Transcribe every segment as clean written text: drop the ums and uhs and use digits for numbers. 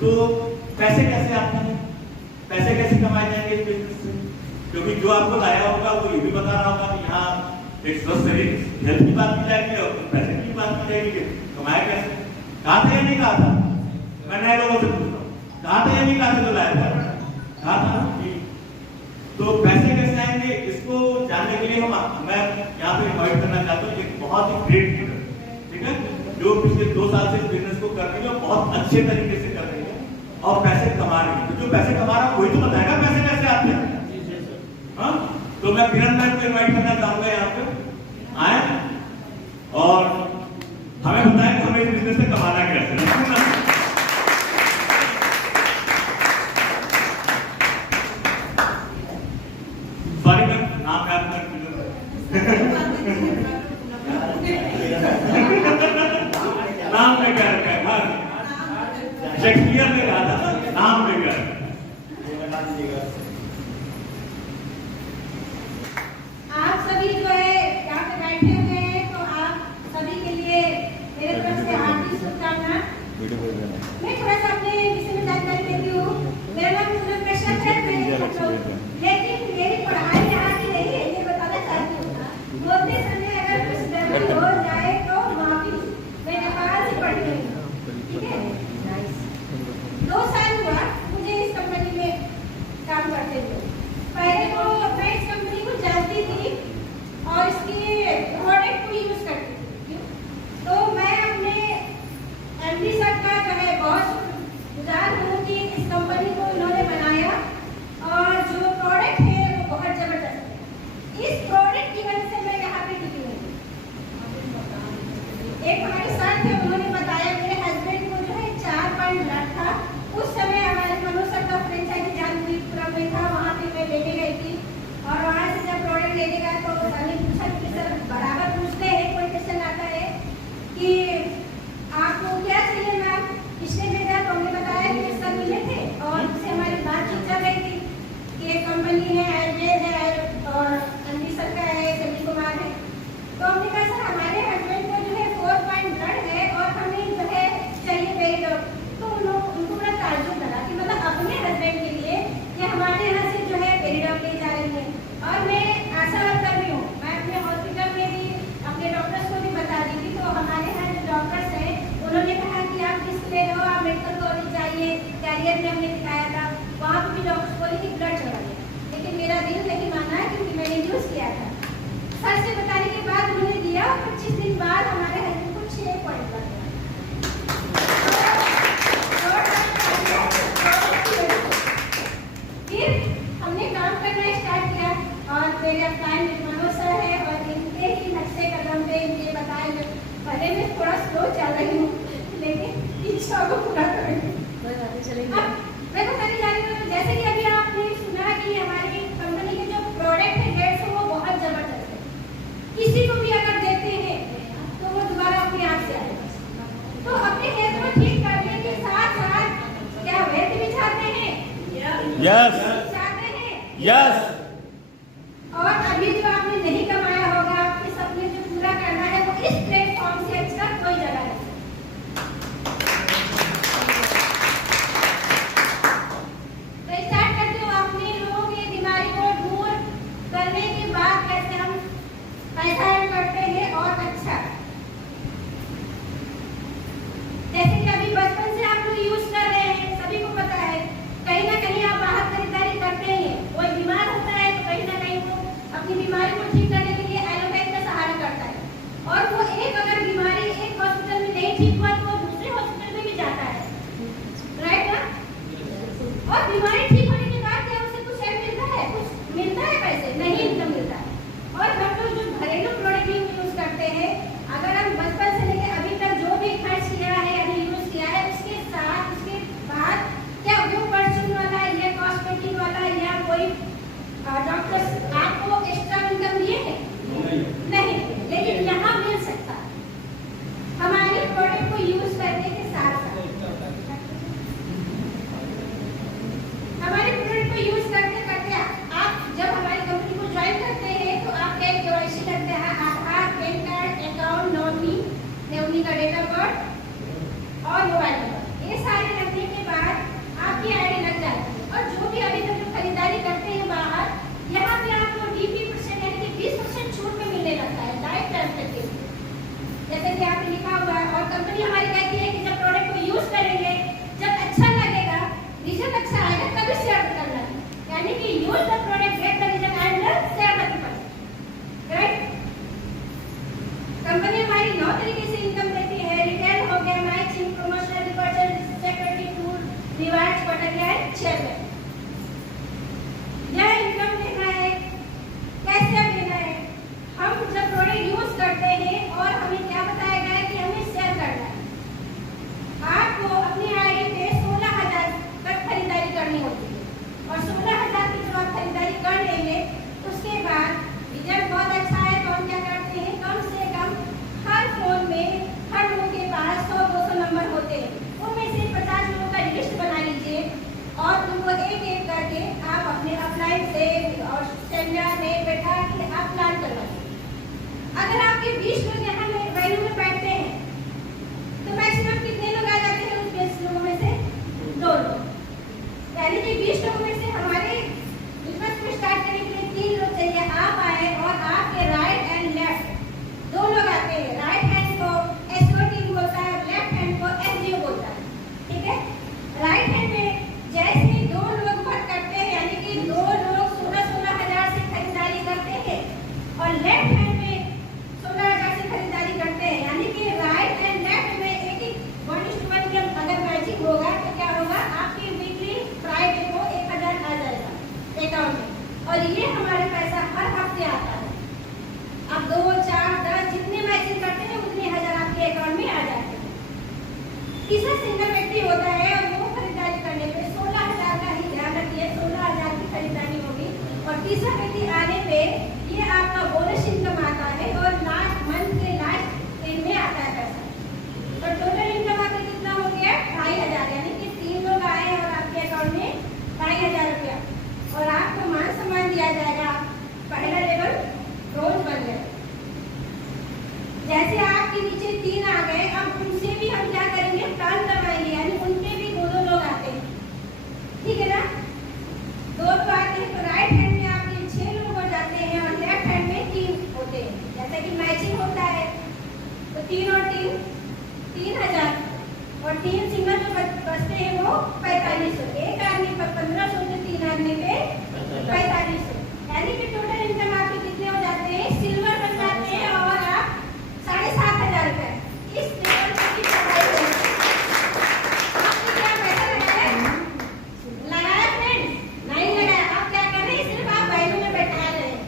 तो पैसे कैसे आते हैं, पैसे कैसे कमाए जाएंगे इस बिजनेस से? क्योंकि जो आपको लाया होगा वो ये भी बता रहा होगा कि यहाँ एक स्वस्थ शरीर हेल्थ की बात की जाएगी और पैसे की बात की जाएगी, कमाया कैसे? कहा था या नहीं कहा था? मैं नए लोगों से पूछता हूँ, कहा था या नहीं कहा था जो लाया था? कहा था। तो पैसे कैसे आएंगे इसको जानने के लिए मैं यहाँ पे इन्वाइट करना चाहता हूँ एक बहुत ही ग्रेट लीडर, ठीक है, जो पिछले 2 साल से इस बिजनेस को कर रही है, बहुत अच्छे तरीके से कर रही है और पैसे कमा रही है। तो जो पैसे कमा रहा है वही तो बताएगा पैसे कैसे आते हैं। हाँ, तो मैं किरण मैम को इन्वाइट करना चाहूंगा यहाँ पे आए और हमें बताएं कि हमें इस बिजनेस से कमाना कैसे है। सॉरी मैम, नाम याद कर नाम में क्या रखा है? शेक्सपियर ने कहा था ना, नाम में क्या रखा है? आप सभी जो है यहाँ पे बैठे हुए हैं, तो आप सभी के लिए मेरे तरफ से हार्दिक शुभकामनाएं। मैं थोड़ा सा अपने विषय में जानकारी देती हूँ। मेरा नाम पूनम कश्यप है, लेकिन मेरी पढ़ाई यहाँ की नहीं है, ये बताना चाहती हूँ। बोलते समय अगर कुछ गड़बड़ी हो जाए तो माफी, मैं नेपाल से पढ़ रही हूँ, ठीक है। 2 साल हुआ मुझे इस कंपनी में काम करते हुए। पहले तो मैं इस कंपनी को जानती थी और इसके प्रोडक्ट को यूज करती थी, तो मैं अपने एमडी सर का जो है बहुत शुक्रगुजार हूँ कि इस कंपनी को इन्होंने बनाया और जो प्रोडक्ट है वो बहुत जबरदस्त है। इस प्रोडक्ट की वजह से मैं यहाँ पे टिकी हूँ। एक हमारे साथ थे, उन्होंने बताया मेरे हस्बैंड को जो है 4 पॉइंट ब्लड था। उस समय हमारे मनोज सर का फ्रेंचाइजी जानवीपुरा में था, वहाँ पे मैं लेने गई थी और वहाँ से जब प्रोडक्ट लेने गया तो सर ने पूछा कि सर बराबर पूछते हैं, कोई क्वेश्चन आता है कि आपको क्या चाहिए मैम, इसने भेजा तो हमने बताया कि सर मिले थे और उससे हमारी बातचीत चल रही थी कि एक कंपनी है आयुर्वेद है और एमडी सर का है संजीव कुमार है। तो हमने कहा सर हमारे हस्बैंड को जो है 4 पॉइंट ब्लड है और हमें जो है चाहिए पेरिडोर। तो उनको बड़ा ताज्जुब लगा कि मतलब अपने हस्बैंड के लिए ये हमारे यहाँ से जो है पेरिडोर ले जा रही है। और मैं आशा कर रही हूँ, मैं अपने हॉस्पिटल में भी अपने डॉक्टर्स को भी बता दी थी। तो हमारे यहाँ जो डॉक्टर्स हैं उन्होंने कहा कि आप रिस्क ले रहे हो, आप मेडिकल कॉलेज जाइए, कैरियर में हमने दिखाया था, वहाँ पर भी डॉक्टर्स बोले कि ब्लड चढ़ा गया, लेकिन मेरा दिल नहीं माना क्योंकि मैंने यूज किया था। सर से बताने के बाद उन्होंने दिया, 25 दिन बाद हमारे हस्बैंड को 6 पॉइंट लग गया। फिर हमने काम करना स्टार्ट किया और मेरे क्लाइंट मनोज सर है और इनके ही नक्शे कदम पे इनके बताए गए। पहले मैं थोड़ा स्लो चल रही हूँ लेकिन इच्छा को पूरा करूँगी। अब मैं बताने जा रही हूँ, जैसे कि अभी आपने सुना कि हमारी कंपनी के जो प्रोडक्ट है हेड्स वो बहुत जबरदस्त है। किसी को भी अगर देते हैं तो वो दोबारा अपने आप से आएगा। तो अपने हेल्थ को ठीक करने के साथ साथ क्या वेट भी चाहते हैं? यस चाहते हैं। यस। और अभी जो आपने नहीं कमाया होगा, आपके सपने जो पूरा करना है वो इस प्लेटफॉर्म से अच्छा कोई जगह नहीं। तो स्टार्ट करते हो अपने लोगों की बीमारी को दूर करने के बाद कैसे हम पैसा earn करते हैं और अच्छा। जैसे कि अभी बचपन से आप लोग यूज कर रहे हैं, सभी को पता है, कहीं ना कहीं आप बाहर खरीदारी करते हैं, कोई बीमार होता है तो कहीं ना कहीं वो अपनी बीमारी को ठीक करने के लिए एलोपैथ का सहारा करता है। और वो एक अगर बीमारी एक हॉस्पिटल में नहीं ठीक हुआ तो वो दूसरे हॉस्पिटल में भी जाता है, राइट ना? और बीमारी ठीक होने के बाद क्या उसे कुछ मिलता है? कुछ मिलता है? पैसे नहीं, इनकम मिलता है। और हम लोग जो घरेलू प्रोडक्ट तीसरा सिंगल व्यक्ति होता है और वो खरीदारी करने पे 16,000 का ही ध्यान रखिए, 16,000 की खरीदारी होगी। और तीसरा व्यक्ति आने पे ये आपका बोनस इनकम आता है और लास्ट मंथ के लास्ट दिन में आता है पैसा। तो टोटल इनकम आपका कितना हो गया? 2,500, यानी कि 3 लोग आए और आपके अकाउंट में 2,500 रुपया, और आपको मान सम्मान दिया जाएगा। पहला लेवल रोज बन गया। जैसे आपके नीचे 3 आ गए, अब उनसे भी हम क्या करेंगे? टर्न करवाएंगे, यानी उनके भी 2 लोग आते हैं, ठीक है ना? 2 तो आते हैं, तो राइट हैंड में आपके 6 लोग हो जाते हैं और लेफ्ट हैंड में 3 होते हैं। जैसा कि मैचिंग होता है, तो 3 और 3 3,000, और 3 सिंगल जो बचते हैं वो 4,500। एक आदमी पर 1,500 से 3 आदमी पे 4,500, यानी कि टोटल इनकम आपके कितने हो जाते हैं? सिल्वर बन जाते हैं और आप 7,500 रुपए इस लेवल तक की पढ़ाई हो जाती है। आपने क्या पैसा लगाया? लगाया फ्रेंड्स? नहीं लगाया। आप क्या कर रहे हैं? सिर्फ आप वैल्यू में बैठा रहे हैं।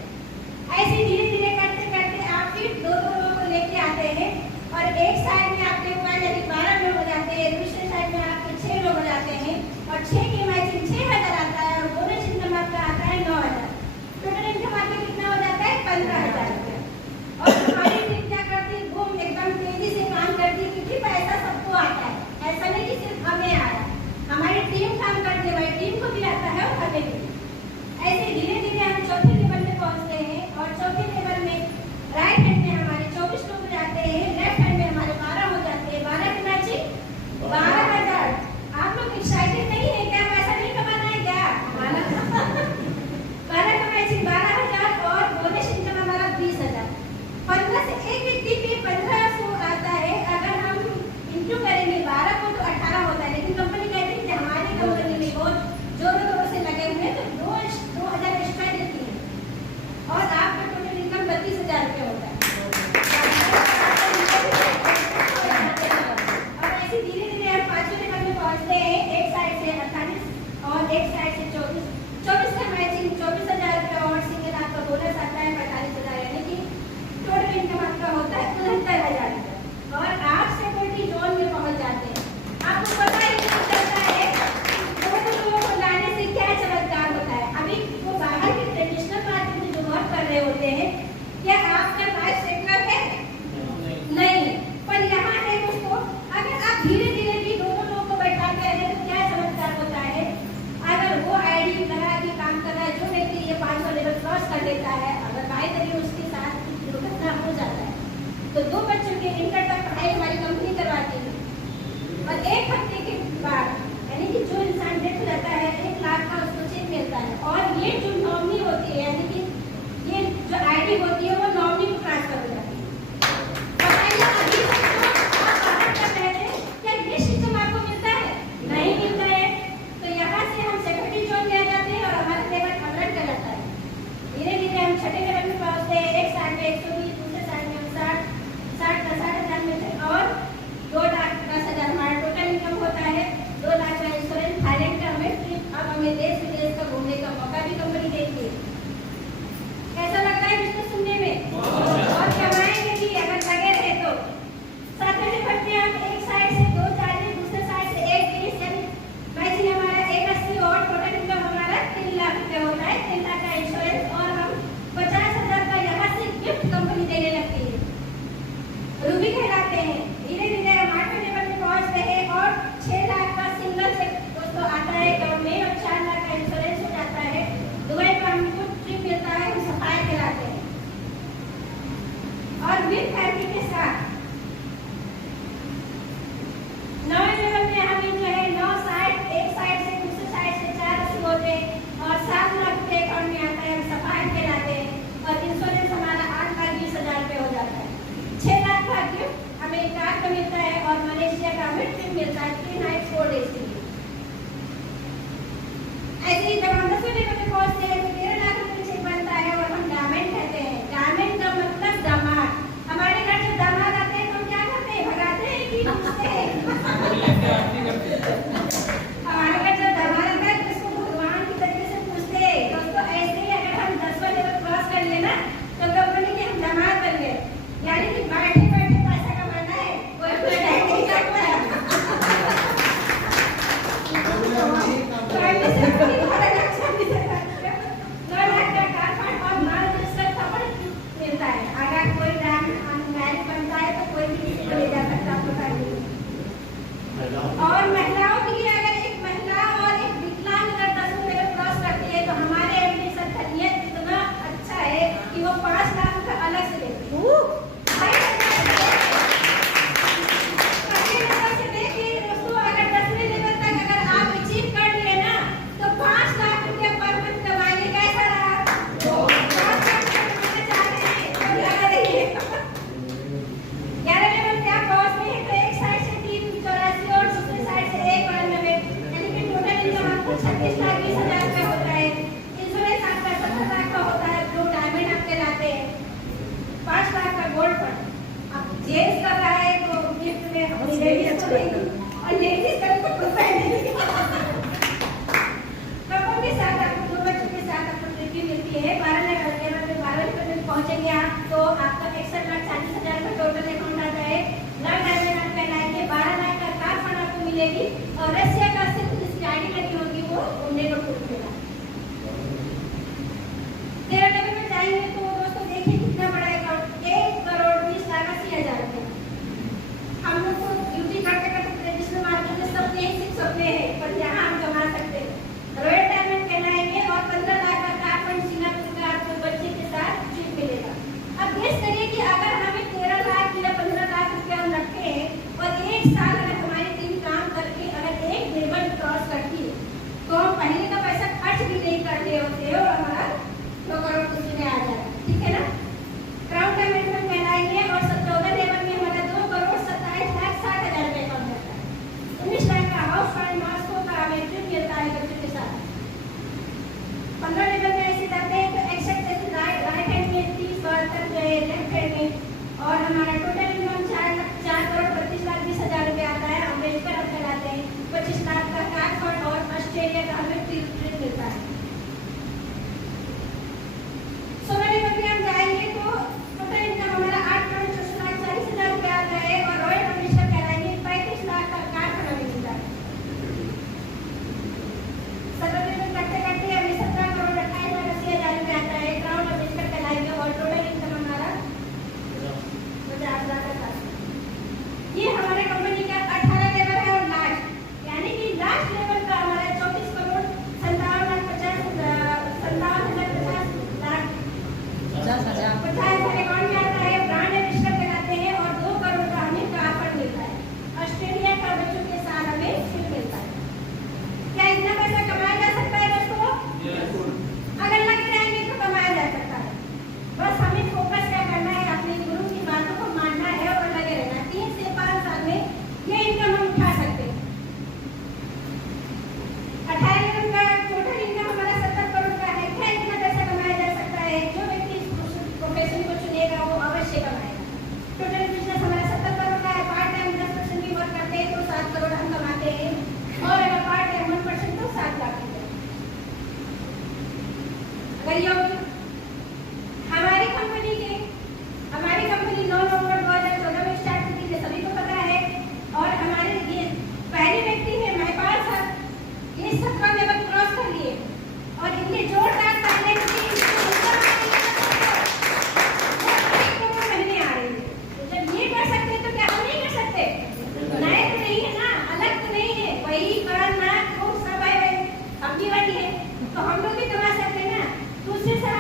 ऐसे धीरे धीरे करते करते आप फिर 2 लोगों को लेके आते हैं और एक साइड में आपके ऊपर यदि 12 लोग हो जाते हैं, दूसरे साइड में आपके 6 लोग हो जाते हैं, और 6 की मैचिंग 6,000 आता है और बोनस इनकम आपका आता है 9,000। टोटल इनकम आपका कितना हो जाता है? 15,000 रुपया। और हमारी टीम क्या करती है? वो एकदम तेजी से काम करती है, क्योंकि पैसा सबको आता है। ऐसा नहीं कि सिर्फ हमें आया, हमारी टीम काम करती है, हमारी टीम को भी आता है और हमें भी। ऐसे धीरे धीरे हम चौथे लेवल में पहुंचते हैं, और चौथे लेवल में राइट हैंड में हमारे 24 लोग हो जाते हैं, लेफ्ट हैंड में हमारे 12 हो जाते हैं। 12 की मैचिंग 12,000। आप लोग एक्साइटेड नहीं है क्या? पैसा नहीं कमाना है क्या? 12 का मैचिंग 12,000 और बोनस इनकम हमारा 20,000। 15 से एक व्यक्ति पे 1,500 आता है। अगर हम इंटू करेंगे 12 को तो 18 होता है, लेकिन कंपनी कहती है कि हमारी कंपनी में बहुत जोरों तोरों से लगे हुए हैं, तो 2,000 एक्स्ट्रा देती है, और आपका टोटल इनकम 32,000 रुपये होता है। और ऐसे धीरे धीरे हम 5वें लेवल में पहुंचते हैं। एक साइड से 48 और एक साइड से 24। 24 का मैचिंग 24,000 रुपये और सिंगल आपका बोनस आता है 45,000, यानी कि टोटल इनकम आपका होता है 69,000 रुपये। और आप सिक्योरिटी जोन में पहुंच जाते हैं। आपको पता ही नहीं चलता है 2 लोगों को लाने से क्या चमत्कार होता है। अभी वो बाहर के ट्रेडिशनल मार्केट में जो वर्क कर रहे होते हैं, क्या आपका लाइफ सेटल है? नहीं। पर यहाँ है दोस्तों, अगर आप धीरे धीरे भी 2 लोगों को बैठाते हैं तो क्या चमत्कार होता है। अगर वो आईडी लगा के काम कर रहा है, जो व्यक्ति ये 500 लेवल क्रॉस कर लेता है, अगर बाय करिए उसके साथ दुर्घटना हो जाता है, तो 2 बच्चों के इंटर तक पढ़ाई हमारी कंपनी करवाती है। और 1 हफ्ते के बाद, यानी कि जो इंसान डेथ हो जाता है, 1 लाख का उसको चेक मिलता है। और ये जो नॉमिनी होती है, यानी कि ये जो आईडी होती है, वो नॉमिनी को ट्रांसफर हो जाती है। बताइए अभी तक आप बाहर कर रहे थे, क्या ये सिस्टम आपको मिलता है? नहीं मिलता है। तो यहाँ से हम सिक्योरिटी जोन में आ जाते हैं और हमारा लेवल अलर्ट कर जाता है। धीरे धीरे हम 6ठे लेवल में पहुंचते हैं। एक साइड में 120, दूसरे साइड में हम 60,000 में थे, और 2,10,000 हमारा टोटल इनकम होता है। 2 लाख का इंश्योरेंस, थाईलैंड का हमें ट्रिप, अब हमें देश विदेश का घूमने का मौका भी कंपनी जाएंगे तो दोस्तों देखिए कितना बड़ा अकाउंट, 1,20,80,000 रुपया। हम लोग को ड्यूटी करते करते ट्रेडिशनल मार्केट में सब यही सिर्फ सपने हैं, पर यहाँ हम कमा सकते हैं। रॉयल डायमंड कहलाएंगे और 15 लाख का कार फंड सिंगापुर का आपको बच्चे के साथ ट्रिप मिलेगा। अब गेस करिए कि अगर हमें 13 लाख या 15 लाख रुपया हम रखे हैं और एक साल अगर हमारी टीम काम करके अगर एक लेवल क्रॉस करती है तो हम पहले का पैसा खर्च भी नहीं करते होते और हमारा 2 करोड़ कुछ में आ जाए, ठीक है ना। क्राउन डायमंड में कहलाएंगे और 14 लेवल में हमारा 2,27,60,000 रुपये कम होता है। 19 लाख का हाउस फंड मास्को का हमें ट्रिप मिलता है बच्चों के साथ। 15 लेवल में ऐसे जाते हैं तो एक्सेप्ट राइट हैंड में 30 बार तक जो है लेफ्ट हैंड में और हमारा टोटल इनकम 4,32,20,000 रुपये आता है। अम्बेडकर हम कहलाते हैं। 25 लाख का कार फंड और ऑस्ट्रेलिया का हमें ट्रिप मिलता है। 16 लेवल में हम जाएंगे तो टोटल इनकम हमारा 8,64,40,000 रुपये आता है और रॉयल अम्बेडकर कहलाएंगे 35 लाख का कार फंड हमें मिलता है। 17 लेवल करते करते हमें 17,28,80,000 रुपये आता है। क्राउन अम्बेडकर कहलाएंगे और टोटल इनकम हमारा 50 लाख का। ये हमारे कंपनी का 18 लेवल है और लास्ट, यानी कि लास्ट लेवल का हमारा 34 करोड़ 50,000 अकाउंट में आता है। ब्रांड एम्बेसडर कहलाते हैं और 2 करोड़ का हमें कार फंड मिलता है। ऑस्ट्रेलिया का बच्चों के साथ हमें ट्रिप मिलता है। क्या इतना पैसा कमाया जा सकता है दोस्तों? अगर लग जाएंगे तो कमाया जा सकता है। बस हमें फोकस क्या करना है, अपने गुरु की बातों को मानना है और लगे रहना। 3 से 5 साल में ये इनकम हम उठा सकते हैं। 18 लेवल का टोटल इनकम हमारा 70 करोड़ का है। क्या इतना पैसा कमाया जा सकता है? जो व्यक्ति इस प्रोफेशन को चुनेगा वो अवश्य कमाएगा। टोटल बिजनेस हमारा 70 करोड़ का है। पार्ट टाइम 10% भी वर्क करते हैं तो 7 करोड़ हम कमाते हैं और अगर पार्ट टाइम 1% तो 7 लाख रुपए। अगर ये हमारी कंपनी 9 नवंबर 2014 में स्टार्ट की थी, सभी को पता है। और हमारे ये पहले व्यक्ति हैं महिपाल सर, ये 17 लेवल क्रॉस कर लिए और इतने जोरदार तालियां की महीने आ रही है। तो जब ये कर सकते हैं तो क्या हम नहीं कर सकते? नए तो नहीं है ना, अलग तो नहीं है, वही कान नाक वो सब है, अपनी वाली है तो हम लोग भी कमा सकते हैं ना। दूसरे सर